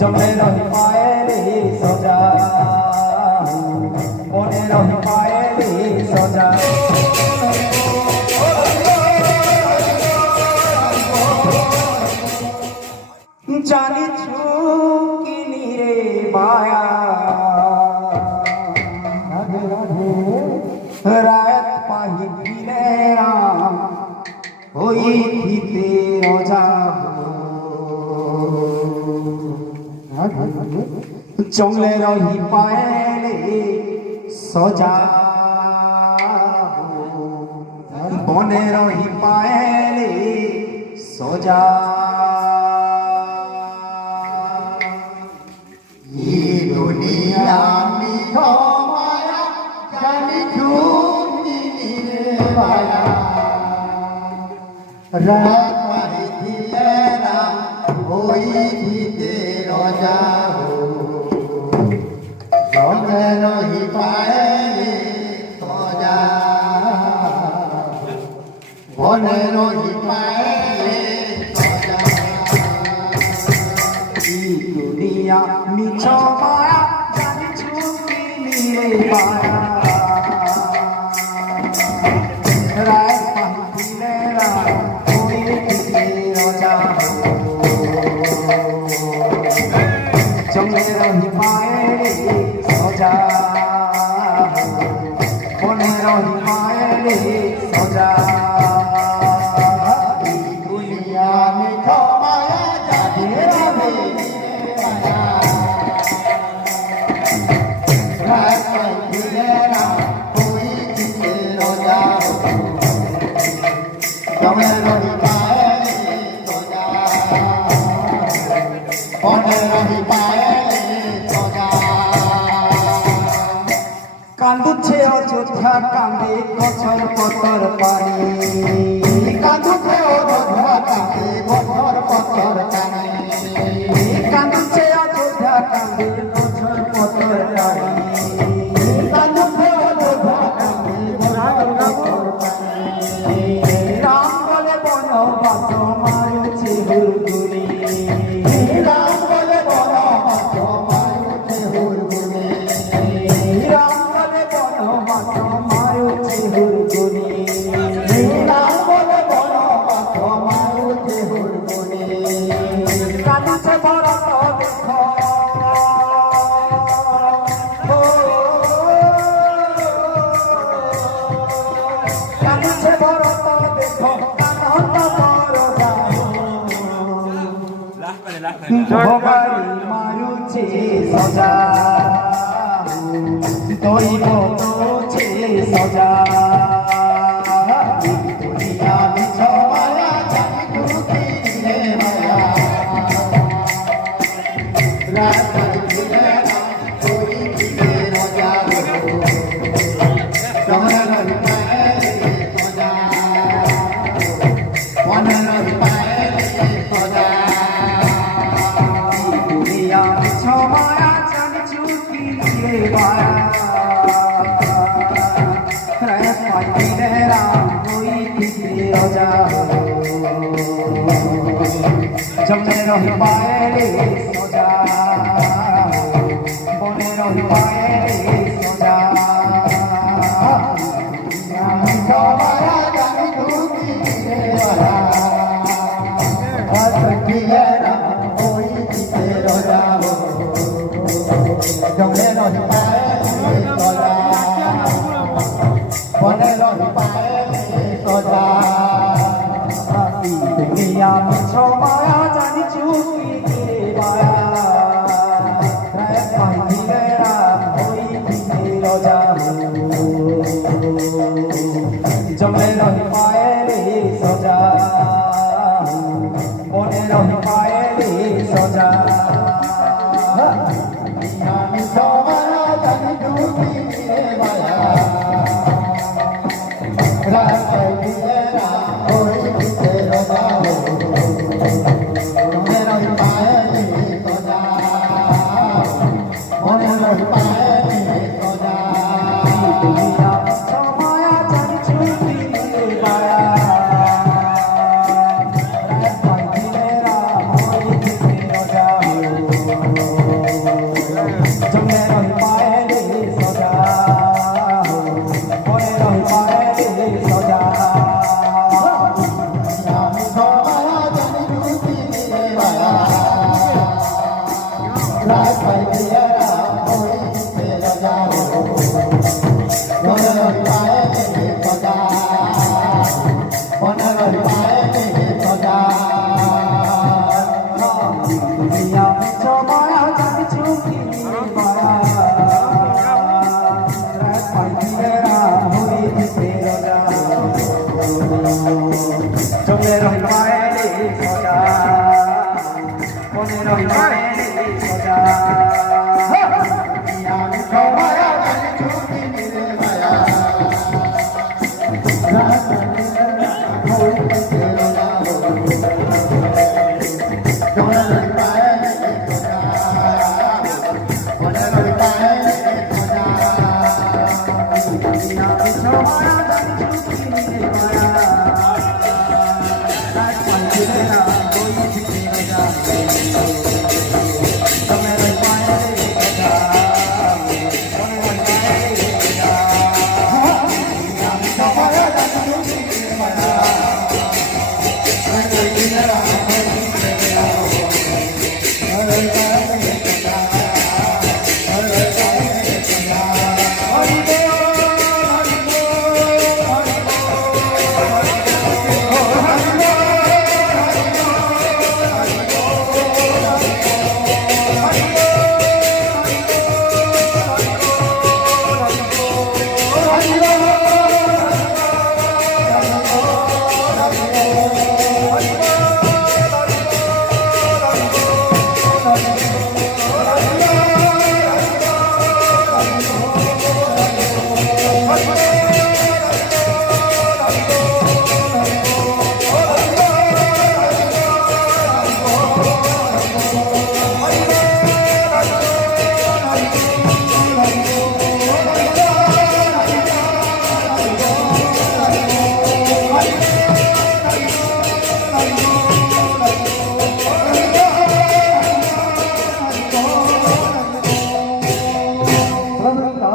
জমে রহি পায়েরে সজা মনে রহি পায়েরে সজা জানি ছুকিনি রে মায়া রাত পাহি দিলে রাম হই থিতে রজা জমলে রহি পায়েলে সজা বনে রহি পায়েলে সজা দুনিয়া মিঠো মায়া জানি ঝুঁকি রে মায়া রাত পাহি দিলে রাম হই থিতে রজা জমে রহি পায়েলে সজা বনে রহি পায়েলে সজা দুনিয়া মিছো মায়া জানি ছুকিনি রে মায়া রাত পাহি দিলে রাম হই থিতে রজা জমে রহি পায়েরে সজা মনে রহি পায়েরে সজা দুনিয়া মিঠো মায়া জানি ঝুঁকি রে মায়া রাত পাহি দিলে রাম হই থিতে রজা জমে রহি পায়েলে সজা বনে রহি পায়েলে সজা কান্দুছে অযোধ্যা কান্দে গছর পতর পানি কাঁদুছে অযোধ্যা কাঁদে বছর পথর টানে কান্দুছে অযোধ্যা কান্দে গছর পতর পানি কাঁদুছে অযোধ্যা কাঁদে বছর পথর টানে রাম বলে বনবাস মারুছে হুরগুলি রাম বলে বনবাস মারুছে হুরগুলি রাম বলে বনবাস মারুছে হুরগুলি রাম বলে বনবাস মারুছে হুরগুলি কাঁদুছে ভরত দেখো কাঁদুছে ভরত দেখো কানন্দ করদা ভগারি মারুছে সজা দৈব তোছে সজা দুনিয়া মিছো মায়া জানি ঝুঁকি রে মায়া রাত পাহি দিলে রাম হই থিতে রজা জমে রহি পায়েলে সজা বনে রহি পায়েলে সজা দুনিয়া মিছো মায়া জানি ঝুঁকি রে মায়া রাত পাহি দিলে রাম হই থিতে রজা জমে রহি পায়েরে সজা বনে রহি পায়েরে সজা দুনিয়া মিছো মায়া জানি ঝুঁকি রে মায়া রাত পাহি দিলে রাম হই থিতে রজা জমে রহি পায়েলে সজা বনে রহি পায়েলে সজা দুনিয়া মিছো মায়া জানি ঝুঁকি রে মায়া রাত পাহি দিলে রাম হই থিতে রজা জমে রহি পায়েরে সজা মনে রহি পায়েরে সজা দুনিয়া মিছো মায়া জানি ঝুঁকি রে মায়া রাত পাহি দিলে রাম হই থিতে রজা জমে রহি পায়েলে সজা বনে রহি পায়েলে সজা দুনিয়া মিছো মায়া জানি ঝুঁকি রে মায়া রাত পাহি দিলে রাম হই থিতে রজা দুনিয়া মিছ মায়া জানি চুকি মায়া রাত পাইলে রাম হই দিতে রাজা চলে রহিমায় রে সজা মনে রহিমায় রে সজা